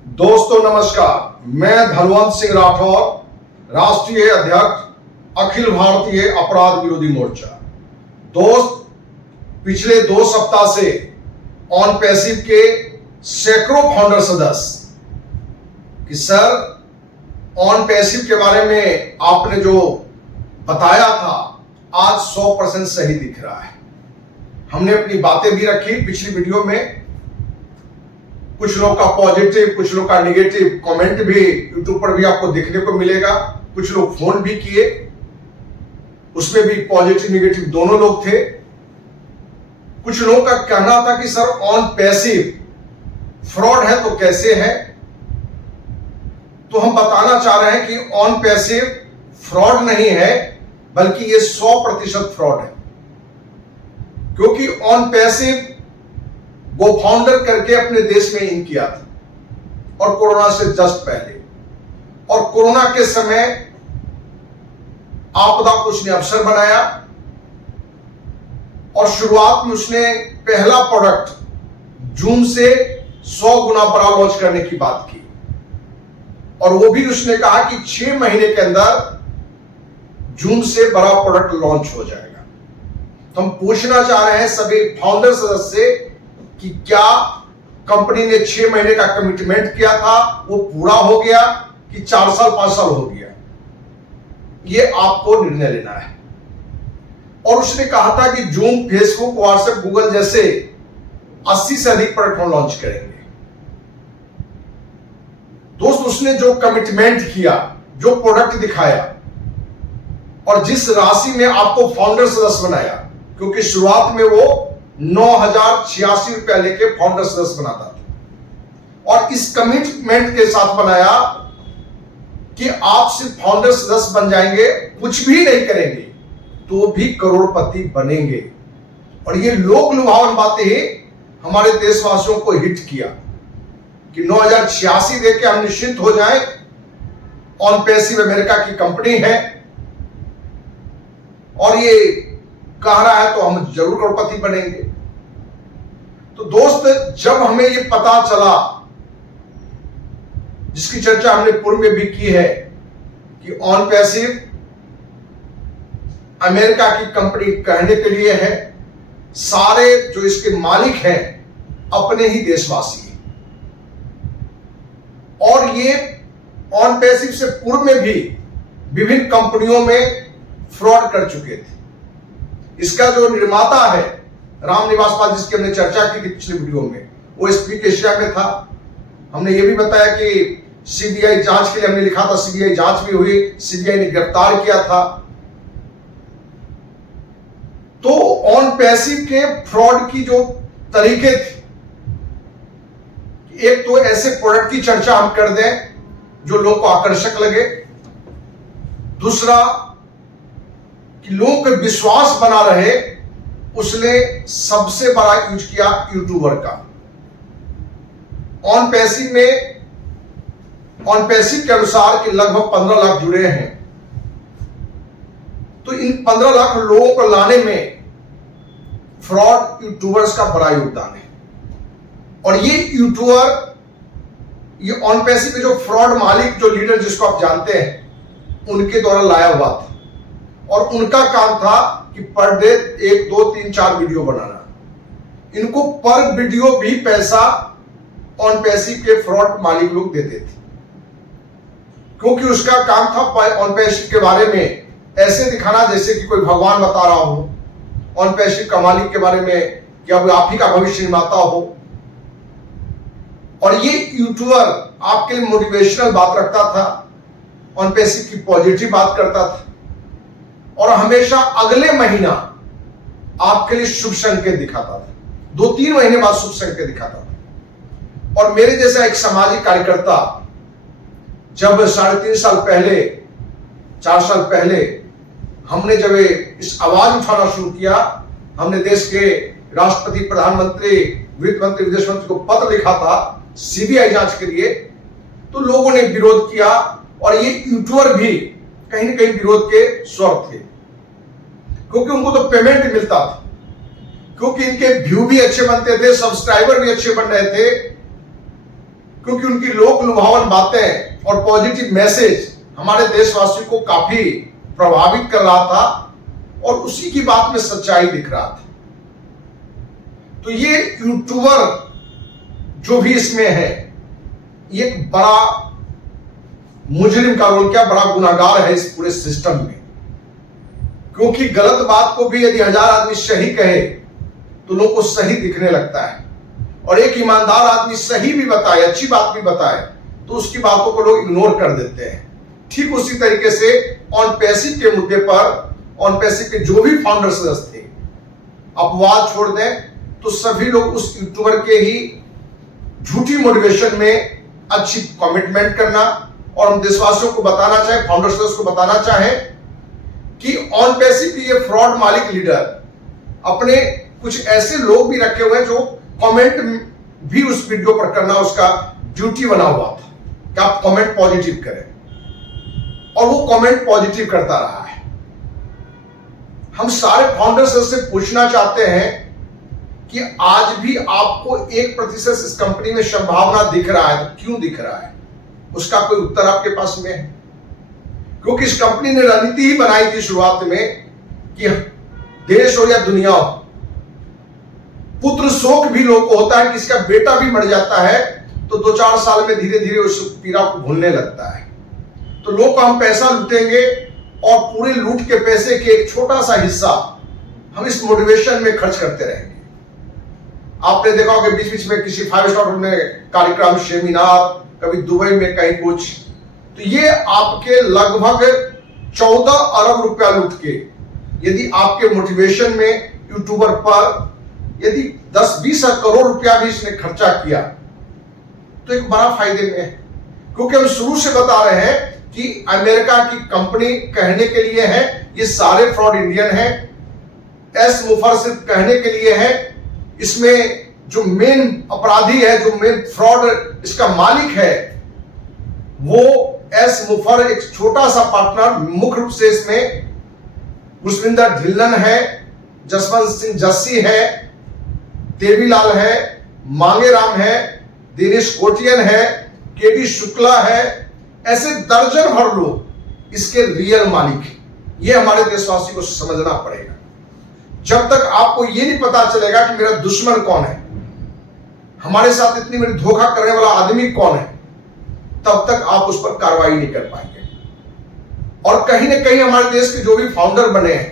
दोस्तों नमस्कार, मैं धनवंत सिंह राठौर, राष्ट्रीय अध्यक्ष अखिल भारतीय अपराध विरोधी मोर्चा। दोस्त, पिछले 2 सप्ताह से ऑन पैसिव के सैकड़ों फाउंडर सदस्य कि सर ऑन पैसिव के बारे में आपने जो बताया था आज 100% सही दिख रहा है। हमने अपनी बातें भी रखी पिछली वीडियो में। कुछ लोग का पॉजिटिव, कुछ लोग का नेगेटिव कमेंट भी यूट्यूब पर भी आपको देखने को मिलेगा। कुछ लोग फोन भी किए, उसमें भी पॉजिटिव नेगेटिव दोनों लोग थे। कुछ लोगों का कहना था कि सर ऑन पैसिव फ्रॉड है तो कैसे है। तो हम बताना चाह रहे हैं कि ऑन पैसिव फ्रॉड नहीं है, बल्कि ये 100% फ्रॉड है। क्योंकि ऑन पैसिव वो फाउंडर करके अपने देश में इन किया था और कोरोना से जस्ट पहले, और कोरोना के समय आपदा को उसने अवसर बनाया और शुरुआत में उसने पहला प्रोडक्ट जून से 100 गुना बड़ा लॉन्च करने की बात की। और वो भी उसने कहा कि 6 महीने के अंदर जून से बड़ा प्रोडक्ट लॉन्च हो जाएगा। तो हम पूछना चाह रहे हैं सभी फाउंडर सदस्य से कि क्या कंपनी ने 6 महीने का कमिटमेंट किया था वो पूरा हो गया कि 4 साल 5 साल हो गया, ये आपको निर्णय लेना है। और उसने कहा था कि जूम, फेसबुक, व्हाट्सएप, गूगल जैसे 80 से अधिक प्रोडक्ट हम लॉन्च करेंगे। दोस्त, उसने जो कमिटमेंट किया, जो प्रोडक्ट दिखाया और जिस राशि में आपको फाउंडर सदस्य बनाया, क्योंकि शुरुआत में वो 9,086 रुपया लेके फाउंडर सदस्य बनाता था, और इस कमिटमेंट के साथ बनाया कि आप सिर्फ फाउंडर सदस्य बन जाएंगे, कुछ भी नहीं करेंगे तो भी करोड़पति बनेंगे। और ये लोक लुभावन बातें हमारे देशवासियों को हिट किया कि 9,086 देके हम निश्चिंत हो जाएं, ऑन पैसिव अमेरिका की कंपनी है और ये कह रहा है तो हम जरूर करोड़पति बनेंगे। तो दोस्त, जब हमें ये पता चला, जिसकी चर्चा हमने पूर्व में भी की है कि ऑन पैसिव अमेरिका की कंपनी कहने के लिए है, सारे जो इसके मालिक हैं अपने ही देशवासी हैं, और ये ऑन पैसिव से पूर्व में भी विभिन्न कंपनियों में फ्रॉड कर चुके थे। इसका जो निर्माता है रामनिवास पाल, जिसकी हमने चर्चा की थी पिछले वीडियो में, वो स्पीक एशिया में था। हमने ये भी बताया कि सीबीआई जांच के लिए हमने लिखा था, सीबीआई जांच भी हुई, सीबीआई ने गिरफ्तार किया था। तो ऑन पैसिव के फ्रॉड की जो तरीके थे, एक तो ऐसे प्रोडक्ट की चर्चा हम कर दें जो लोगों को आकर्षक लगे, दूसरा कि लोगों का विश्वास बना रहे, उसने सबसे बड़ा यूज किया यूट्यूबर का। ऑन पैसिव के अनुसार कि लगभग 15 लाख जुड़े हैं, तो इन 15 लाख लोगों को लाने में फ्रॉड यूट्यूबर्स का बड़ा योगदान है। और ये यूट्यूबर, ये ऑन पैसिव के जो फ्रॉड मालिक, जो लीडर जिसको आप जानते हैं, उनके द्वारा लाया हुआ था, और उनका काम था कि पर डे 1, 2, 3, 4 वीडियो बनाना। इनको पर वीडियो भी पैसा ऑन पैसिव के फ्रॉड मालिक लोग देते थे, क्योंकि उसका काम था ऑन पैसिव के बारे में ऐसे दिखाना जैसे कि कोई भगवान बता रहा हो, ऑन पैसिव का मालिक के बारे में कि अब आप ही का भविष्य निर्माता हो। और ये यूट्यूबर आपके लिए मोटिवेशनल बात रखता था, ऑन पैसिव की पॉजिटिव बात करता था, और हमेशा अगले महीना आपके लिए शुभ संकेत दिखाता था, 2-3 महीने बाद शुभ संकेत दिखाता था। और मेरे जैसा एक सामाजिक कार्यकर्ता जब 3.5 साल पहले, 4 साल पहले हमने जब इस आवाज उठाना शुरू किया, हमने देश के राष्ट्रपति, प्रधानमंत्री, वित्त मंत्री, विदेश मंत्री को पत्र लिखा था सीबीआई जांच के लिए, तो लोगों ने विरोध किया, और ये यूट्यूबर भी कहीं ना कहीं विरोध के स्वर थे, क्योंकि उनको तो पेमेंट मिलता था, क्योंकि इनके व्यू भी अच्छे बनते थे, सब्सक्राइबर भी अच्छे बन रहे थे, क्योंकि उनकी लोक लुभावन बातें और पॉजिटिव मैसेज हमारे देशवासियों को काफी प्रभावित कर रहा था और उसी की बात में सच्चाई दिख रहा था। तो ये यूट्यूबर जो भी इसमें है, ये एक बड़ा मुजरिम का रोल, क्या बड़ा गुनाहगार है इस पूरे सिस्टम में। क्योंकि गलत बात को भी यदि 1000 आदमी सही कहे तो लोगों को सही दिखने लगता है, और एक ईमानदार आदमी सही भी बताए, अच्छी बात भी बताए, तो उसकी बातों को लोग इग्नोर कर देते हैं। ठीक उसी तरीके से ऑन पैसिव के मुद्दे पर ऑन पैसिव के जो भी फाउंडर सदस्य थे, अपवाद छोड़ दें तो सभी लोग उस यूट्यूबर के ही झूठी मोटिवेशन में अच्छी कमिटमेंट करना, और हम देशवासियों को बताना चाहें, फाउंडर सदस्य को बताना चाहें कि ऑन पैसिव की ये फ्रॉड मालिक लीडर अपने कुछ ऐसे लोग भी रखे हुए हैं जो कमेंट भी उस वीडियो पर करना उसका ड्यूटी बना हुआ था कि आप कमेंट पॉजिटिव करें, और वो कमेंट पॉजिटिव करता रहा है। हम सारे फाउंडर्स से पूछना चाहते हैं कि आज भी आपको 1% इस कंपनी में संभावना दिख रहा है, तो क्यों दिख रहा है? उसका कोई उत्तर आपके पास में है? क्योंकि इस कंपनी ने रणनीति ही बनाई थी शुरुआत में कि देश हो या दुनिया हो, पुत्र शोक भी लोग को होता है, किसका बेटा भी मर जाता है तो 2-4 साल में धीरे धीरे उस पीड़ा को भूलने लगता है। तो लोग को हम पैसा लूटेंगे और पूरे लूट के पैसे के एक छोटा सा हिस्सा हम इस मोटिवेशन में खर्च करते रहेंगे। आपने देखा होगा बीच बीच में किसी 5 स्टार में कार्यक्रम, सेमिनार, कभी दुबई में कहीं कुछ, तो ये आपके लगभग 14 अरब रुपया लूट के, यदि आपके मोटिवेशन में यूट्यूबर पर यदि 10-20 करोड़ रुपया भी इसने खर्चा किया तो एक बड़ा फायदे में है। क्योंकि हम शुरू से बता रहे हैं कि अमेरिका की कंपनी कहने के लिए है, ये सारे फ्रॉड इंडियन हैं। एस मुफर सिर्फ कहने के लिए है, इसमें जो मेन अपराधी है, जो मेन फ्रॉड इसका मालिक है, वो एस मुफर एक छोटा सा पार्टनर, मुख्य रूप से इसमें पुष्पिंदर ढिल्लन है, जसवंत सिंह जस्सी है, देवीलाल है, मांगेराम है, दिनेश कोटियन है, केडी शुक्ला है, ऐसे दर्जन भर लोग इसके रियल मालिक हैं। ये हमारे देशवासी को समझना पड़ेगा। जब तक आपको ये नहीं पता चलेगा कि मेरा दुश्मन कौन है, हमारे साथ इतनी बड़ी धोखा करने वाला आदमी कौन है, तब तक आप उस पर कार्रवाई नहीं कर पाएंगे। और कहीं ना कहीं हमारे देश के जो भी फाउंडर बने हैं,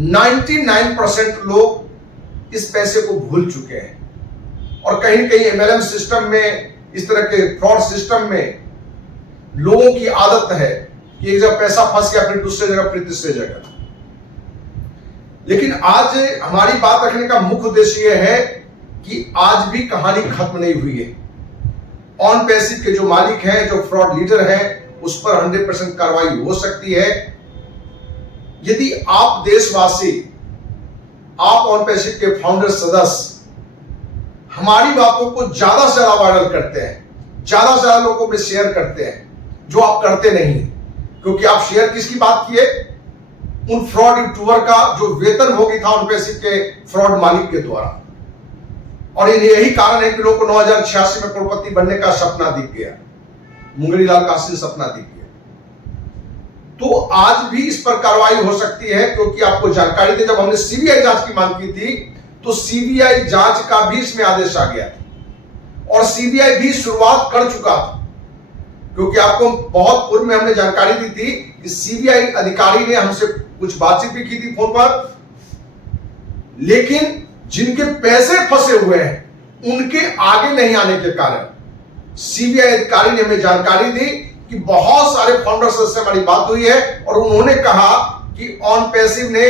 99% लोग इस पैसे को भूल चुके हैं। और कहीं ना कहीं MLM सिस्टम में, इस तरह के फ्रॉड सिस्टम में लोगों की आदत है कि एक जगह पैसा फंस गया, फिर दूसरे जगह, फिर तीसरे जगह। लेकिन आज हमारी बात रखने का मुख्य उद्देश्य यह है कि आज भी कहानी खत्म नहीं हुई है। ऑन पैसिव के जो मालिक हैं, जो फ्रॉड लीडर हैं, उस पर 100% कार्रवाई हो सकती है यदि आप देशवासी, आप ऑन पैसिव के फाउंडर सदस्य हमारी बातों को ज्यादा से ज्यादा वायरल करते हैं, ज्यादा से ज्यादा लोगों में शेयर करते हैं, जो आप करते नहीं। क्योंकि आप शेयर किसकी बात किए? उन फ्रॉड यूट्यूबर का जो वेतन भोगी था ऑन पैसिव के फ्रॉड मालिक के द्वारा। और यही कारण है कि लोगों को 9086 में करोड़पति बनने का सपना दिख गया, मुंगरीलाल काशी सपना दिख गया। तो आज भी इस पर कार्रवाई हो सकती है, क्योंकि आपको जानकारी थी, जब हमने सीबीआई जांच की मांग की थी तो सीबीआई जांच का भी इसमें आदेश आ गया था, और सीबीआई भी शुरुआत कर चुका था। क्योंकि आपको बहुत पूर्व में हमने जानकारी दी थी कि सीबीआई अधिकारी ने हमसे कुछ बातचीत भी की थी फोन पर, लेकिन जिनके पैसे फंसे हुए हैं उनके आगे नहीं आने के कारण सीबीआई अधिकारी ने हमें जानकारी दी कि बहुत सारे फाउंडर्स से हमारी बात हुई है, और उन्होंने कहा कि ऑन पैसिव ने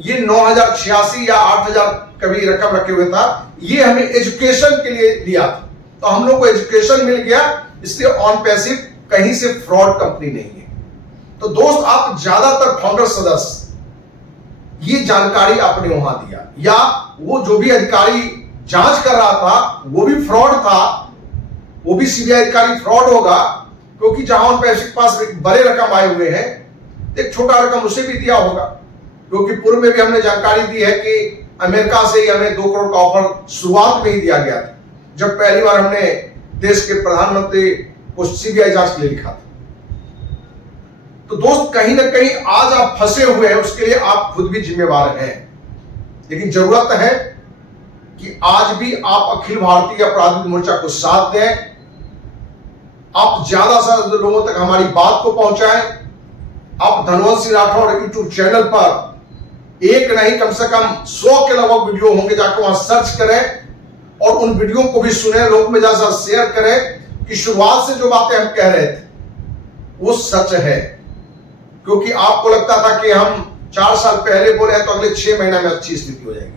ये 9086 या 8000 कभी रकम रखे हुए था, ये हमें एजुकेशन के लिए दिया था। तो हम लोग को एजुकेशन मिल गया, इसलिए ऑन पैसिव कहीं से फ्रॉड कंपनी नहीं है। तो दोस्त, आप ज्यादातर फाउंडर सदस्य ये जानकारी आपने वहां दिया, या वो जो भी अधिकारी जांच कर रहा था वो भी फ्रॉड था, वो भी सीबीआई अधिकारी फ्रॉड होगा। क्योंकि जहां ऑन पैसिव के पास बड़े रकम आए हुए हैं, एक छोटा रकम उसे भी दिया होगा। क्योंकि पूर्व में भी हमने जानकारी दी है कि अमेरिका से ही हमें 2 करोड़ का ऑफर शुरुआत में ही दिया गया था। जब पहली बार हमने देश के प्रधानमंत्री को सीबीआई जांच के लिए लिखा था। तो दोस्त, कहीं ना कहीं आज आप फंसे हुए हैं, उसके लिए आप खुद भी जिम्मेवार हैं। लेकिन जरूरत है कि आज भी आप अखिल भारतीय अपराध विरोधी मोर्चा को साथ दें, आप ज्यादा से ज्यादा लोगों तक हमारी बात को पहुंचाएं। आप धनवंत सिंह राठौर यूट्यूब चैनल पर एक नहीं कम से कम 100 के लगभग वीडियो होंगे, जाकर वहां सर्च करें और उन वीडियो को भी सुने, लोग में ज्यादा शेयर करें कि शुरुआत से जो बातें हम कह रहे थे वो सच है। क्योंकि आपको लगता था कि हम 4 साल पहले बोले हैं तो अगले 6 महीने में अच्छी स्थिति हो जाएगी,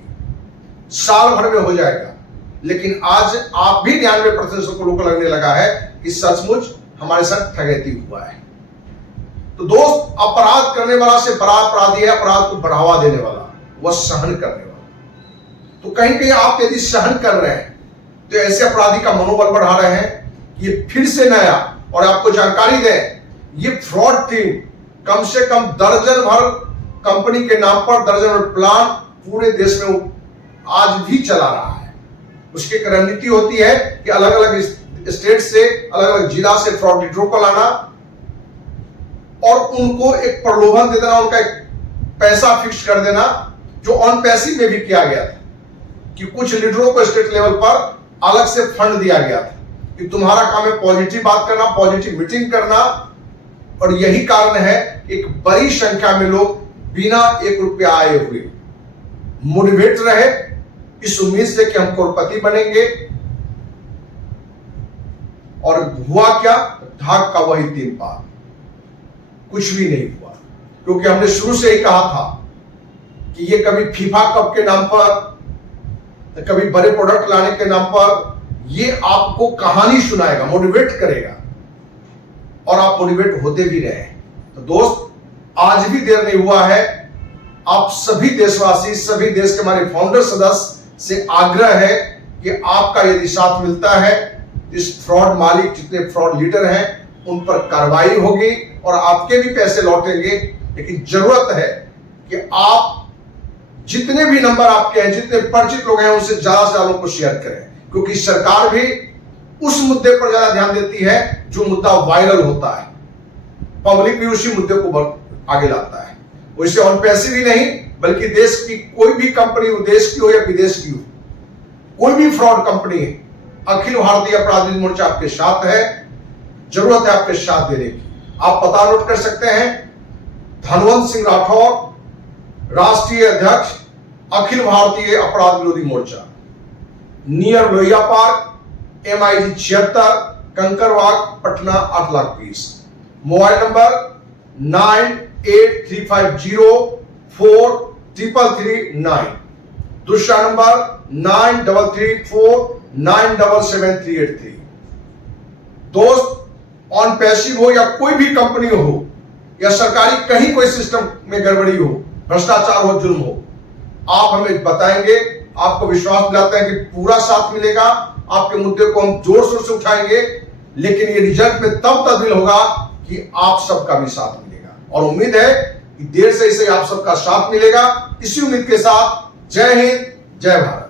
साल भर में हो जाएगा। लेकिन आज आप भी 99% लोगों को लगने लगा है कि सचमुच हमारे साथ ठगैती हुआ है। तो दोस्त, अपराध करने वाला से बड़ा अपराधी है अपराध को बढ़ावा देने वाला, वह सहन करने वाला। तो कहीं कहीं आप यदि सहन कर रहे हैं तो ऐसे अपराधी का मनोबल बढ़ा रहे हैं। ये फिर से नया, और आपको जानकारी दें, ये फ्रॉड टीम कम से कम दर्जन भर कंपनी के नाम पर दर्जन भर प्लान पूरे देश में आज भी चला रहा है। उसकी एक रणनीति होती है कि अलग अलग स्टेट से, अलग अलग जिला से फ्रॉड लीडरों को लाना और उनको एक प्रलोभन दे देना, उनका एक पैसा फिक्स कर देना, जो ऑन पैसिव में भी किया गया था कि कुछ लीडरों को स्टेट लेवल पर अलग से फंड दिया गया था कि तुम्हारा काम है पॉजिटिव बात करना, पॉजिटिव मीटिंग करना। और यही कारण है एक बड़ी संख्या में लोग बिना 1 रुपया आए हुए मोटिवेट रहे इस उम्मीद से कि हम करोड़पति बनेंगे। और हुआ क्या? ढाक का वही 3 पार, कुछ भी नहीं हुआ। क्योंकि हमने शुरू से ही कहा था कि ये कभी फीफा कप के नाम पर, कभी बड़े प्रोडक्ट लाने के नाम पर ये आपको कहानी सुनाएगा, मोटिवेट करेगा, और आप मोटिवेट होते भी रहे। तो दोस्त, आज भी देर नहीं हुआ है। आप सभी देशवासी, सभी देश के हमारे फाउंडर सदस्य से आग्रह है कि आपका यदि साथ मिलता है, इस फ्रॉड मालिक, जितने फ्रॉड लीडर हैं, उन पर कार्रवाई होगी और आपके भी पैसे लौटेंगे। लेकिन जरूरत है कि आप जितने भी नंबर आपके हैं, जितने परिचित लोग हैं, उनसे ज्यादा से ज्यादा लोगों को शेयर करें। क्योंकि सरकार भी उस मुद्दे पर ज्यादा ध्यान देती है जो मुद्दा वायरल होता है, पब्लिक भी उसी मुद्दे को आगे लाता है। वैसे ऑन पैसिव ही नहीं, बल्कि देश की कोई भी कंपनी हो, देश की हो या विदेश की हो, कोई भी फ्रॉड कंपनी है, अखिल भारतीय अपराध विरोधी मोर्चा आपके साथ है। जरूरत है आपके साथ देने की। आप पता नोट कर सकते हैं, धनवंत सिंह राठौर, राष्ट्रीय अध्यक्ष, अखिल भारतीय अपराध विरोधी मोर्चा, near Lohia park, MIG 76, Kankarbagh, Patna 8,20,000। Mobile number 9835043339। दूसरा नंबर 9334977383। दोस्त, ऑन पैसिव हो या कोई भी कंपनी हो या सरकारी कहीं कोई सिस्टम में गड़बड़ी हो, भ्रष्टाचार हो, जुल्म हो, आप हमें बताएंगे। आपको विश्वास दिलाते हैं कि पूरा साथ मिलेगा। आपके मुद्दे को हम जोर शोर से उठाएंगे। लेकिन ये रिजल्ट में तब तब्दील होगा कि आप सबका भी साथ मिलेगा। और उम्मीद है कि देर से इसे आप सबका साथ मिलेगा। इसी उम्मीद के साथ जय हिंद, जय भारत।